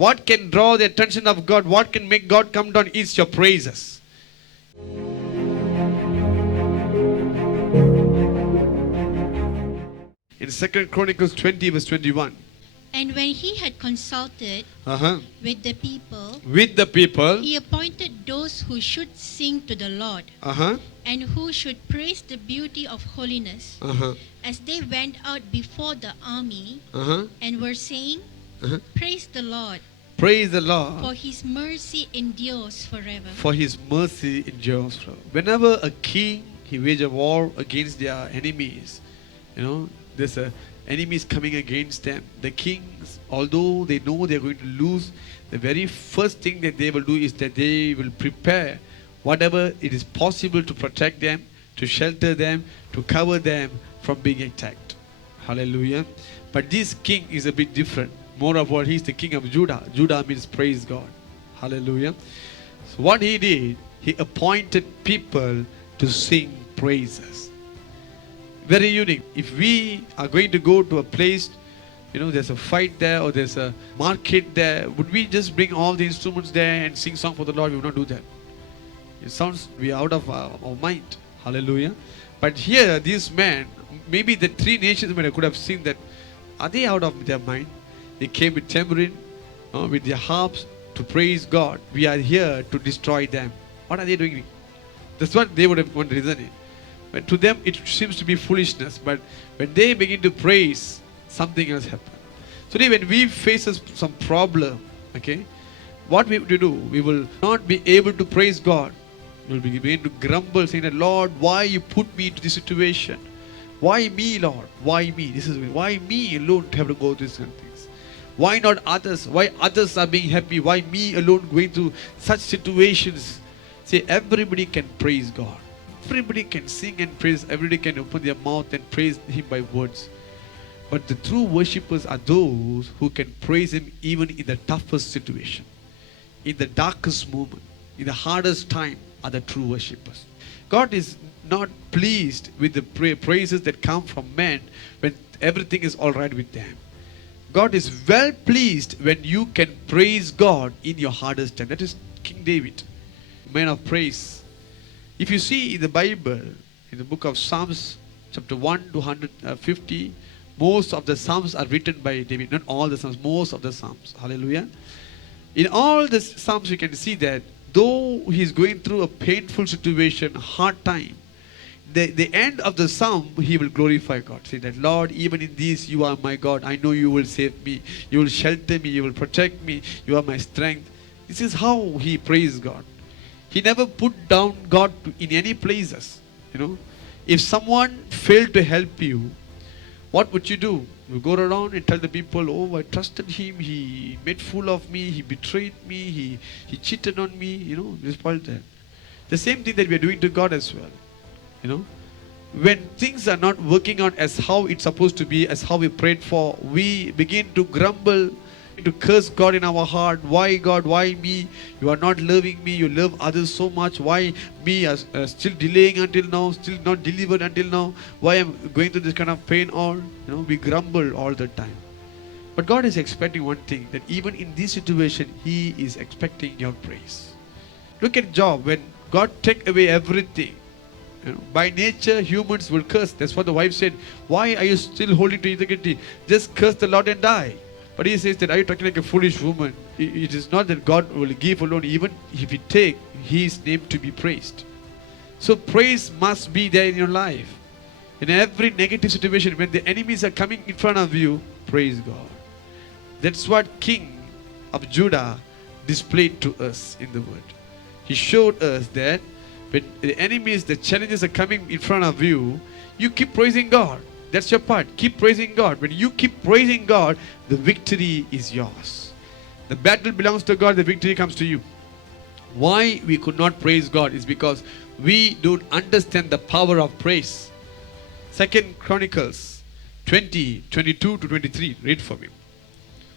What can draw the attention of God? What can make God come down is your praises. In 2 Chronicles 20 verse 21. And when he had consulted with the people, he appointed those who should sing to the Lord and who should praise the beauty of holiness as they went out before the army and were saying, Praise the Lord. Praise the Lord. For his mercy endures forever. For his mercy endures forever. Whenever a king, he wage a war against their enemies, there's enemies coming against them. The kings, although they know they're going to lose, the very first thing that they will do is that they will prepare whatever it is possible to protect them, to shelter them, to cover them from being attacked. Hallelujah. But this king is a bit different. More of what he's the king of Judah. Judah means praise God. Hallelujah. So what he did, he appointed people to sing praises. Very unique. If we are going to go to a place, there's a fight there or there's a market there, would we just bring all the instruments there and sing song for the Lord? We will not do that. It sounds we are out of our mind. Hallelujah. But here, these men, maybe the three nations could have seen that. Are they out of their mind? They came with tambourine, with their harps to praise God. We are here to destroy them. What are they doing? That's what they would have wanted, isn't it? But to them it seems to be foolishness. But when they begin to praise, something else happens. Today when we face some problem, what we have to do? We will not be able to praise God. We will begin to grumble, saying that, Lord, why you put me into this situation? Why me, Lord? Why me? Why me alone have to go through these kind of things? Why not others? Why others are being happy? Why me alone going through such situations? See, everybody can praise God. Everybody can sing and praise. Everybody can open their mouth and praise Him by words. But the true worshippers are those who can praise Him even in the toughest situation. In the darkest moment, in the hardest time, are the true worshippers. God is not pleased with the praises that come from men when everything is all right with them. God is well pleased when you can praise God in your hardest time. That is King David, man of praise. If you see in the Bible, in the book of Psalms, chapter 1 to 150, most of the Psalms are written by David. Not all the Psalms, most of the Psalms. Hallelujah. In all the Psalms you can see that though he is going through a painful situation, hard time, the end of the psalm, he will glorify God. Say that, Lord, even in this, you are my God. I know you will save me. You will shelter me. You will protect me. You are my strength. This is how he praised God. He never put down God in any places. If someone failed to help you, what would you do? You go around and tell the people, oh, I trusted him. He made fool of me. He betrayed me. He cheated on me. You spoiled that. The same thing that we are doing to God as well. When things are not working out as how it's supposed to be, as how we prayed for, we begin to grumble, to curse God in our heart. Why God? Why me? You are not loving me. You love others so much. Why me? Still delaying until now, still not delivered until now. Why I'm going through this kind of pain all? We grumble all the time. But God is expecting one thing, that even in this situation, He is expecting your praise. Look at Job. When God take away everything, by nature, humans will curse. That's what the wife said. Why are you still holding to integrity? Just curse the Lord and die. But he says that, are you talking like a foolish woman? It is not that God will give alone, even if you take His name to be praised. So praise must be there in your life. In every negative situation, when the enemies are coming in front of you, praise God. That's what King of Judah displayed to us in the word. He showed us that when the enemies, the challenges are coming in front of you, you keep praising God. That's your part. Keep praising God. When you keep praising God, the victory is yours. The battle belongs to God, the victory comes to you. Why we could not praise God is because we don't understand the power of praise. 2 Chronicles 20, 22 to 23. Read for me.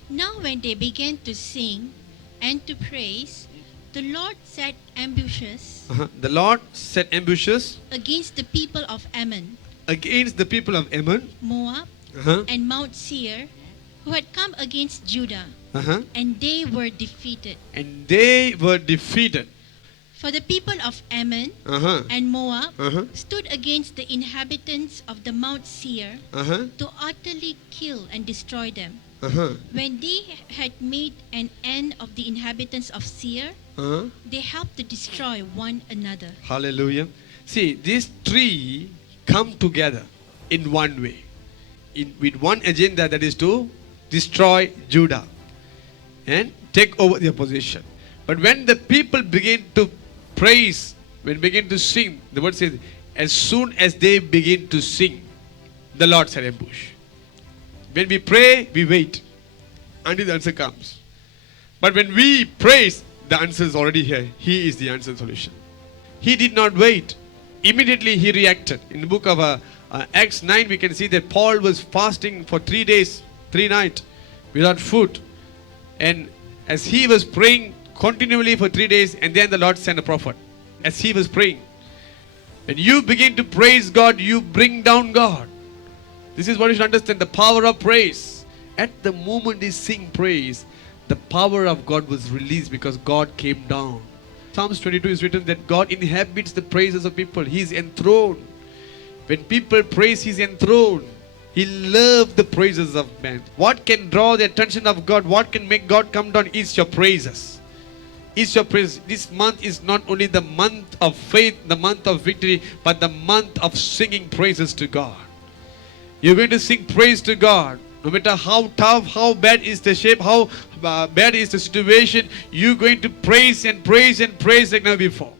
Now when they began to sing and to praise, the Lord set ambushes The Lord set ambushes against the people of Ammon, against the people of Ammon, Moab, and Mount Seir, who had come against Judah, and they were defeated. And they were defeated. For the people of Ammon and Moab stood against the inhabitants of the Mount Seir to utterly kill and destroy them. When they had made an end of the inhabitants of Seir, they helped to destroy one another. Hallelujah. See, these three come together in one way, with one agenda, that is to destroy Judah and take over their position. But when the people begin to praise, when begin to sing, the word says, as soon as they begin to sing, the Lord set ambush. When we pray, we wait until the answer comes. But when we praise, the answer is already here. He is the answer solution. He did not wait. Immediately he reacted. In the book of Acts 9, we can see that Paul was fasting for 3 days, 3 nights without food. And as he was praying continually for 3 days, and then the Lord sent a prophet. As he was praying, when you begin to praise God, you bring down God. This is what you should understand, the power of praise. At the moment they sing praise, the power of God was released because God came down. Psalms 22 is written that God inhabits the praises of people. He is enthroned. When people praise, He is enthroned. He loves the praises of man. What can draw the attention of God? What can make God come down is your praises. Is your praise. This month is not only the month of faith, the month of victory, but the month of singing praises to God. You're going to sing praise to God. No matter how tough, how bad is the shape, how bad is the situation, you're going to praise and praise and praise like never before.